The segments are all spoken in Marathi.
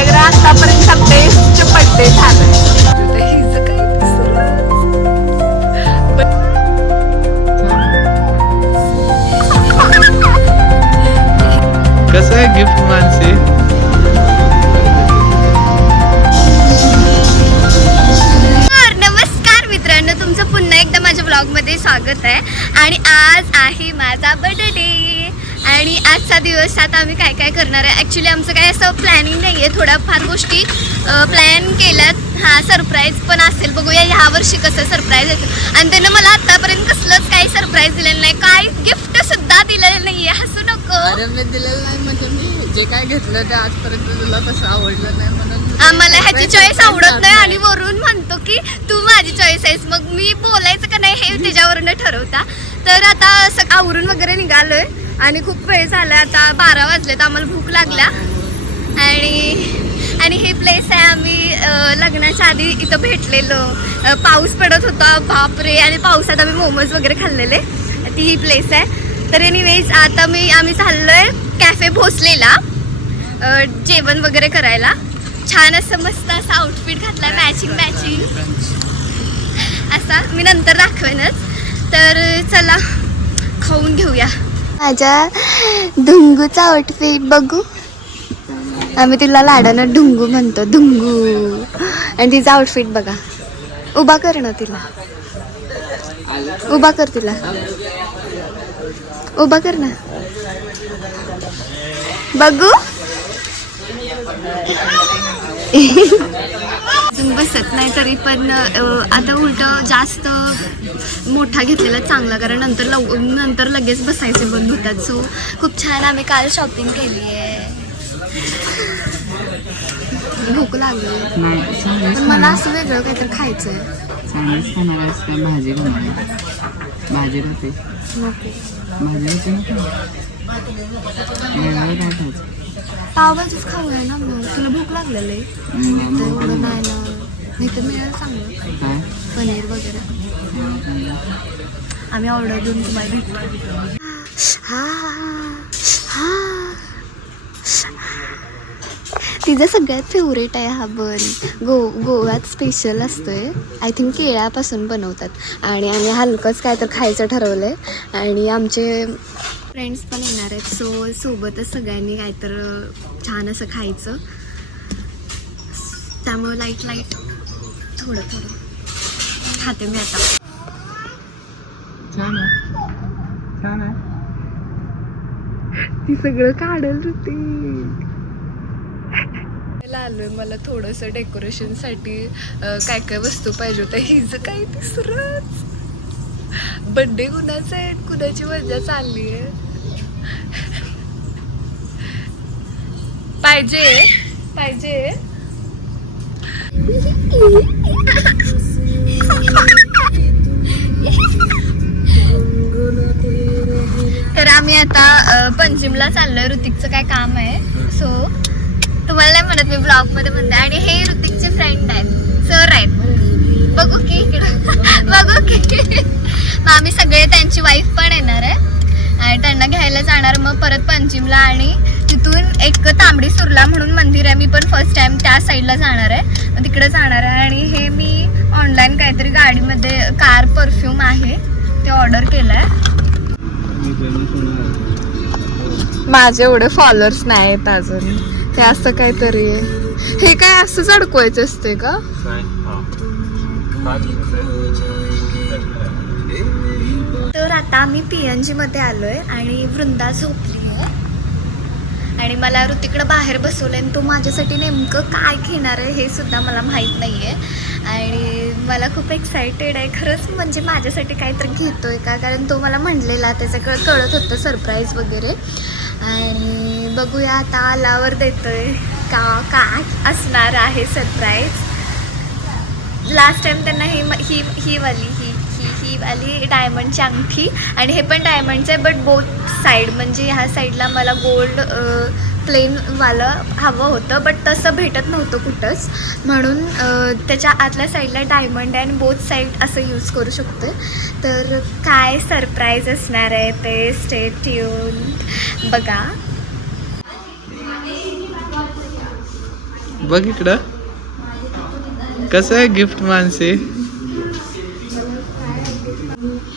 आपल्याकडे आतापर्यंत बेस्ट बर्थडे झालाय. हिचं काही कसं आहे गिफ्ट मानसी? नमस्कार मित्रांनो, तुमचं पुन्हा एकदा माझ्या ब्लॉगमध्ये स्वागत आहे. आणि आज आहे माझा बर्थडे. आणि आजचा दिवस आता आम्ही काय काय करणार आहे, ॲक्च्युली आमचं काही असं प्लॅनिंग नाही आहे. थोड्याफार गोष्टी प्लॅन केल्यात. हां, सरप्राईज पण असेल, बघूया ह्या वर्षी कसं सरप्राईज येतं. आणि त्यानं मला आत्तापर्यंत कसलंच काही सरप्राईज दिलेलं नाही, काय गिफ्ट सुद्धा दिलेलं नाही आहे. हसू नको. अरे मी दिलेलं नाही म्हणजे मी जे काय घेतलं ते आजपर्यंत तुला कसं आवडलं नाही म्हणून आम्हाला ह्याची चॉईस आवडत नाही आणि वरून म्हणतो की तू माझी चॉईस आहेस. मग मी बोलायचं का नाही हे त्याच्यावरून ठरवता. तर आता असं आवरून वगैरे निघालोय आणि खूप वेळ झाला, आता 12 वाजले, तर आम्हाला भूक लागल्या. आणि हे प्लेस आहे, आम्ही लग्नाच्या आधी इथं भेटलेलो. पाऊस पडत होता बापरे, आणि पावसात आम्ही मोमोज वगैरे खाल्लेले. ती ही प्लेस आहे. तर एनिवेज आता आम्ही चाललोय कॅफे भोसलेला जेवण वगैरे करायला. छान असं मस्त असं आउटफिट घातला, मॅचिंग असा, मी नंतर दाखवेनच. तर चला खाऊन घेऊया. माझ्या ढुंगूचा आउटफिट बघू. आम्ही तिला लाडानं ढुंगू म्हणतो, ढुंगू. आणि तिचा आउटफिट बघा. उभा कर ना तिला, उभा कर तिला, उभा कर ना, बघू. अजून बसत नाही तरी पण आता उलट जास्त मोठा घेतलेला चांगला, कारण नंतर लगेच बसायचे बंद होतात. सो खूप छान आम्ही काल शॉपिंग केली आहे. भूक लागली पण मला असं वेगळं काहीतरी खायचं आहे. भाजी भाजी राहते पावभाजीच खाऊया ना. मग तुला भूक लागलेलं आहे एवढं नाही ना, नाही तर मिळेल चांगलं पनीर वगैरे. आम्ही ऑर्डर देऊन तुम्हाला भेटतो. तिचा सगळ्यात फेवरेट आहे हा बन. गोव्यात स्पेशल असतोय, आय थिंक केळ्यापासून बनवतात. आणि आम्ही हलकंच काय तर खायचं ठरवलं आहे. आणि आमचे फ्रेंड्स पण येणार आहेत, सो सोबतच सगळ्यांनी काहीतर छान असं खायचं. त्यामुळे लाईट थोडं खाते मी आता. छान आहे. ती सगळं काढल होती. आलोय, मला थोडंसं डेकोरेशनसाठी काय वस्तू पाहिजे होत्या. हिचं काही दुसरंच. बड्डे कुणाचं आहे, कुणाची मजा चालली आहे. पाहिजे तर आम्ही आता पंजिमला चाललोय. ऋतिकचं काय काम आहे, सो तुम्हाला नाही म्हणत मी ब्लॉग मध्ये म्हणते. आणि हे ऋतिकचे फ्रेंड आहेत, सर आहेत. बघू की इकडं बघू की. मग आम्ही सगळे, त्यांची वाईफ पण येणार आहे आणि त्यांना घ्यायला जाणार मग परत पंजिमला. आणि तिथून एक तांबडी सुरला म्हणून मंदिर आहे, मी पण फर्स्ट टाइम त्या साईडला जाणार आहे, मग तिकडे जाणार आहे. आणि हे मी ऑनलाईन काहीतरी गाडीमध्ये कार परफ्यूम आहे ते ऑर्डर केलं आहे. माझे एवढे फॉलोअर्स नाही आहेत अजून. हे असं काहीतरी आहे. हे काय असंच अडकवायचं असते का? तर आता आम्ही PNG मध्ये आलोय आणि वृंदा झोपली आहे. आणि मला ऋतिकडं बाहेर बसवलंय आणि तो माझ्यासाठी नेमकं काय घेणार आहे हे सुद्धा मला माहीत नाही आहे. आणि मला खूप एक्सायटेड आहे खरंच, म्हणजे माझ्यासाठी काहीतरी घेतोय का, कारण तो मला म्हणलेला, त्याच्याकडं कळत होतं सरप्राईज वगैरे. आणि बघूया आता आल्यावर देतोय का काय असणार आहे सरप्राईज. लास्ट टाइम त्यांना ही वाली डायमंडची अंगठी, आणि हे पण डायमंडचं आहे, बट बोथ साईड, म्हणजे ह्या साईडला मला गोल्ड प्लेनवालं हवं होतं, बट तसं भेटत नव्हतं कुठंच, म्हणून त्याच्या आतल्या साईडला डायमंड आहे आणि बोथ साईड असं यूज करू शकतो. तर काय सरप्राईज असणार आहे ते स्टे ट्यून बघा. बघ इकडं कसं आहे गिफ्ट मानसी.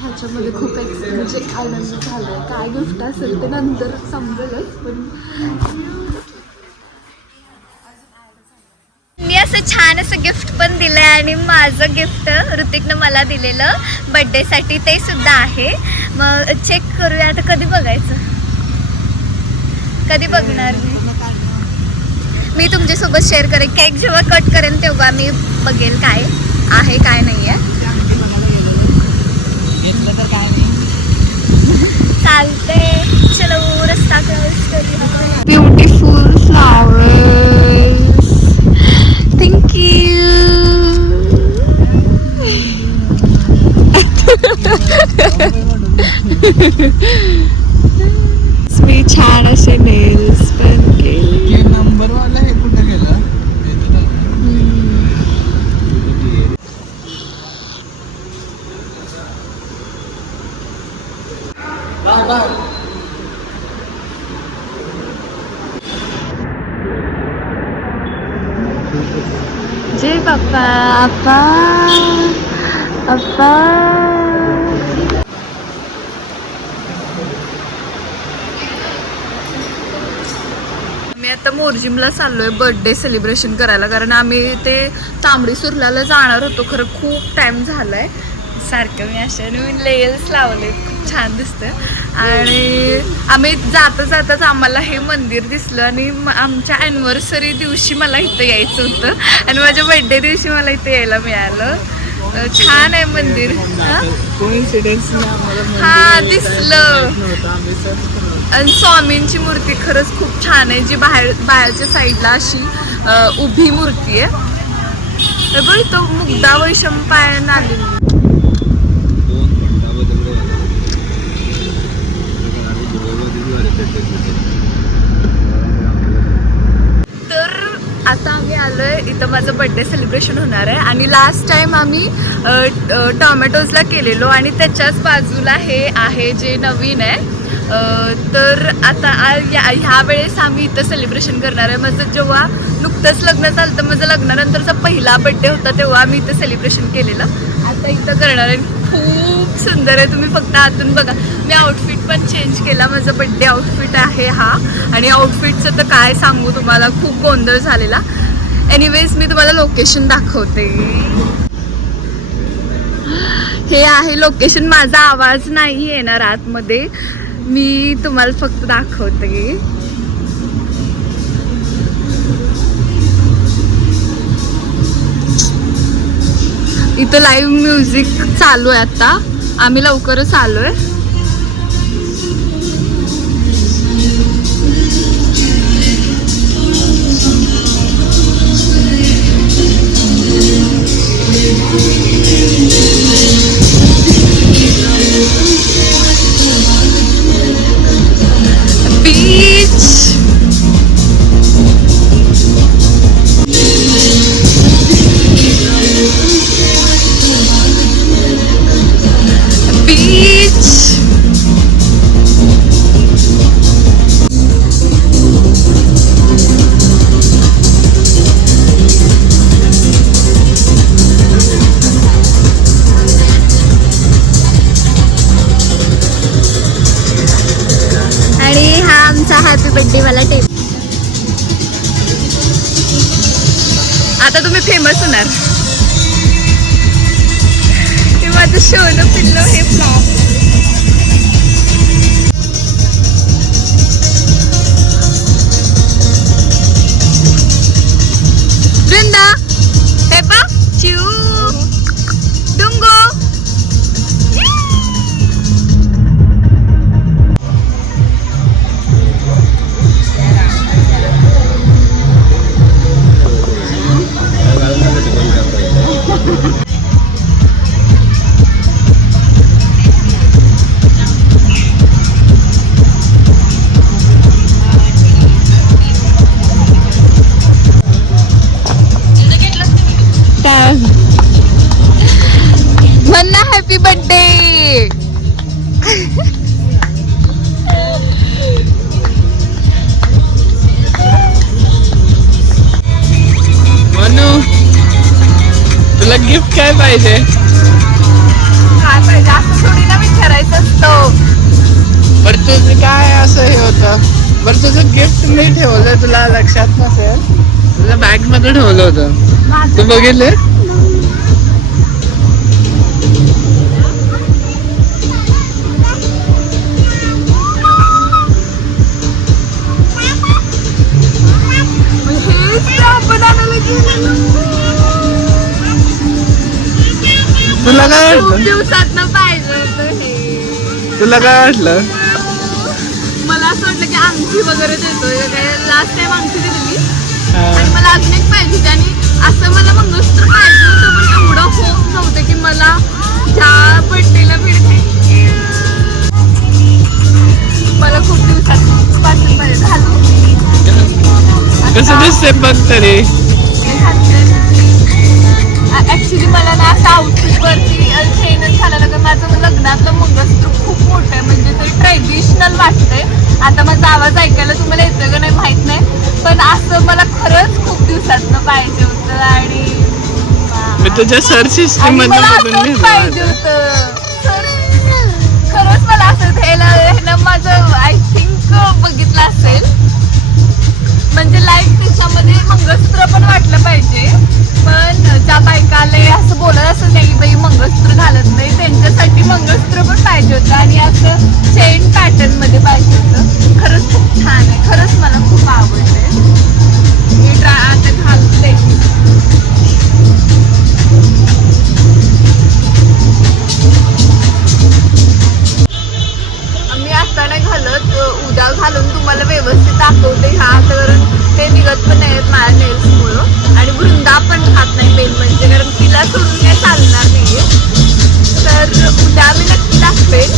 ह्याच्यामध्ये खूप म्हणजे आनंद झालाय. काय गिफ्ट असेल ते नंतर समजेलच, पण मी असं छान असं गिफ्ट पण दिलंय आणि माझं गिफ्ट ऋतिकनं मला दिलेलं बर्थडेसाठी ते सुद्धा आहे. मग चेक करूया आता. कधी बघायचं, कधी बघणार मी तुमच्यासोबत शेअर करेन. केक जेव्हा कट करेन तेव्हा मी बघेल काय आहे काय नाही आहे. चालते, चलो रस्ता क्रॉस करूया. Beautiful flowers, thank you. मी छान असे नेल्स पण केले. नंबर वाला हे कुठं गेला. जय बाप्पा. आप्पा आप्पा. मी आता मोरजिमला चाललोय बर्थडे सेलिब्रेशन करायला, कारण आम्ही ते तांबडी सुरल्याला जाणार होतो. खरं खूप टाइम झालाय. सारखं मी अशा नवीन लेयर्स लावले, खूप छान दिसतं. आणि आम्ही जाता जाताच आम्हाला हे मंदिर दिसलं आणि आमच्या ॲनिव्हर्सरी दिवशी मला इथं यायचं होतं आणि माझ्या बर्थडे दिवशी मला इथं यायला मिळालं. छान आहे मंदिर. हा दिसलं. आणि स्वामींची मूर्ती खरंच खूप छान आहे, जी बाहेरच्या साईडला अशी उभी मूर्ती आहे. बघ तो मुग्धा वैशंपायन आलेली. तर आता आम्ही आलोय इथं, माझं बर्थडे सेलिब्रेशन होणार आहे. आणि लास्ट टाइम आम्ही टोमॅटोजला केलेलो आणि त्याच्याच बाजूला हे आहे जे नवीन आहे. तर आता ह्या वेळेस आम्ही इथं सेलिब्रेशन करणार आहे. माझं जेव्हा नुकतंच लग्न झालं तर माझं लग्नानंतरचा पहिला बड्डे होता, तेव्हा आम्ही इथं सेलिब्रेशन केलेलं. आता इथं करणार आहे. खूप सुंदर आहे, तुम्ही फक्त आतून बघा. मी आउटफिट पण चेंज केला. माझं बड्डे आउटफिट आहे हा. आणि आउटफिटचं तर काय सांगू तुम्हाला, खूप गोंधळ झालेला. एनिवेज मी तुम्हाला लोकेशन दाखवते. हे आहे लोकेशन. माझा आवाज नाही येणार आतमध्ये, मी तुम्हाला फक्त दाखवते. इथं लाईव्ह म्युझिक चालू आहे. आता आम्ही लवकरच आलोय. बीच. हॅपी बर्थडे वाला टेप. आता तुम्ही फेमस होणार. हे माझं शोनं पिल्लो हे फ्लॉप. वृंदा हे पा चिऊ डुंगो. तुला गिफ्ट काय पाहिजे? काय पाहिजे असं थोडी ना विचारायचं असतं. बरं तुझं काय असं हे होतं? बरं तुझं गिफ्ट मी ठेवलं, तुला लक्षात नसेल, तुझ्या बॅग मध्ये ठेवलं होतं, तू बघितले? तुला काय खूप वाटलं? दिवसातनं पाहिजे होतं हे. तुला काय वाटलं? मला असं वाटलं की अंगठी वगैरे देतोय काय. लास्ट टाइम अंगठी दिली हा. आणि मला अजून एक पाहिजे होती आणि असं मला मंगळसूत्र पाहिजे होतं, पण एवढं होप नव्हतं की मला ह्या बड्डेला भेटते. मला खूप दिवसापासून पाहिजे. घालू कसं दिसते बघ तरी. ऍक्च्युली मला ना असं आउटफिट वरती चेनच झालं का माझं लग्नातलं मंगळसूत्र खूप मोठं आहे, म्हणजे ते ट्रेडिशनल वाटतंय. आता माझा आवाज ऐकायला तुम्हाला येतोय का नाही माहित नाही, पण असं मला खरंच खूप दिवसातनं पाहिजे होतं आणि मी तुझ्या सर्च हिस्ट्री आणि मध्ये मला बघून असंच घेतलं पाहिजे होतं. होतं. खरंच मला असं ह्याला माझं आय थिंक बघितलं असेल, म्हणजे लाईक त्याच्यामध्ये मंगळसूत्र पण वाटलं पाहिजे. पण ज्या बायकाले असं बोलत असं नाही बाई मंगळसूत्र घालत नाही, त्यांच्यासाठी मंगळसूत्र पण पाहिजे होतं आणि असं चेन पॅटर्न मध्ये पाहिजे होतं. खरंच खूप छान आहे, खरंच मला खूप आवडलंय. मी आता घालते. मी आता नाही घालत, उद्या घालून तुम्हाला व्यवस्थित दाखवते. ह्या कारण ते निघत पण नाहीत माझ्या नेल्समुळं आणि वृंदा पण खात नाही मेन म्हणजे, कारण तिला सोडून काही चालणार नाहीये. तर उद्या मी नक्की दाखवेन.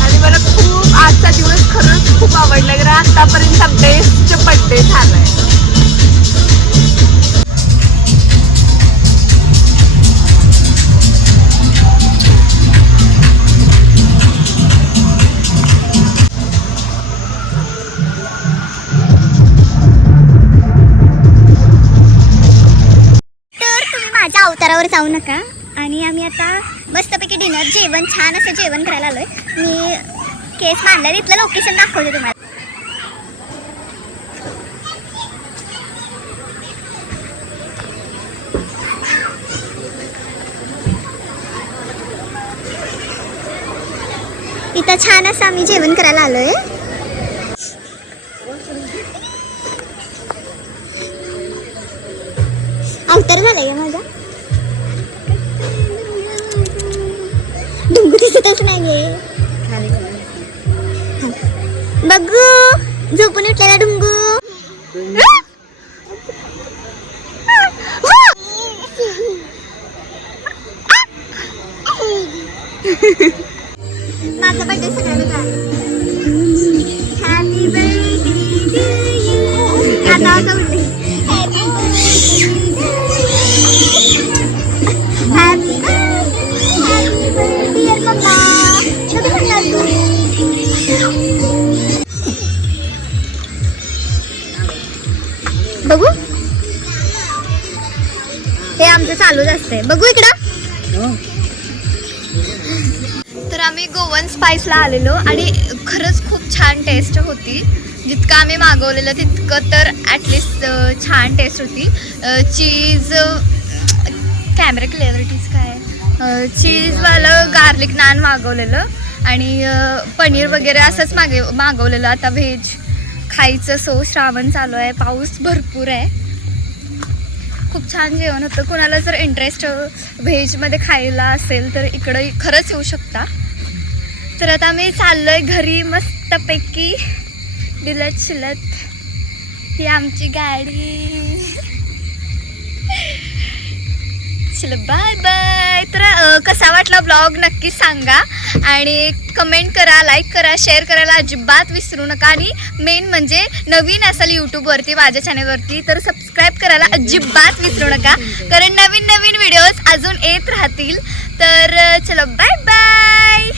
आणि मला खूप आजचा दिवस खरंच खूप आवडला, कारण आतापर्यंतचा बेस्ट बड्डे झालाय. माझ्या अवतारावर जाऊ नका. आणि आम्ही आता मस्तपैकी डिनर जेवण छान असं जेवण करायला आलोय. मी केस बांधलाय, इथलं लोकेशन दाखवते तुम्हाला. इथं छान असं आम्ही जेवण करायला आलोय. अवतार झालाय माझा. डुंगू दिसतच नाहीये. बघू झोपून उठलेला डुंगू. माझा बर्थडे सगळ्यांना झाला. हॅपी बर्थडे आता उठले. बघू हे आमचं चालूच असते. बघू इकडं. तर आम्ही गोवन स्पाइसला आलेलो आणि खरंच खूप छान टेस्ट होती. जितकं आम्ही मागवलेलं तितकं तर ॲटलिस्ट छान टेस्ट होती. चीज कॅमेरा क्लिअरिटीज काय चीजवालं गार्लिक नान मागवलेलं आणि पनीर वगैरे असंच मागवलेलं. आता व्हेज खायचं सो श्रावण चालू आहे, पाऊस भरपूर आहे. खूप छान जेवण होतं. कोणाला जर इंटरेस्ट व्हेजमध्ये खायला असेल तर इकडं खरंच येऊ शकता. तर आता मी चाललो आहे घरी मस्तपैकी डिलत शिलत. ही आमची गाडी. चलो बाय बाय. तर कसा वाटला ब्लॉग नक्की सांगा आणि कमेंट करा, लाईक करा, शेअर करायला अजिबात विसरू नका. आणि मेन म्हणजे नवीन असाल यूट्यूबवरती माझ्या चॅनलवरती तर सबस्क्राईब करायला अजिबात विसरू नका, कारण नवीन नवीन व्हिडिओज अजून येत राहतील. तर चलो बाय बाय.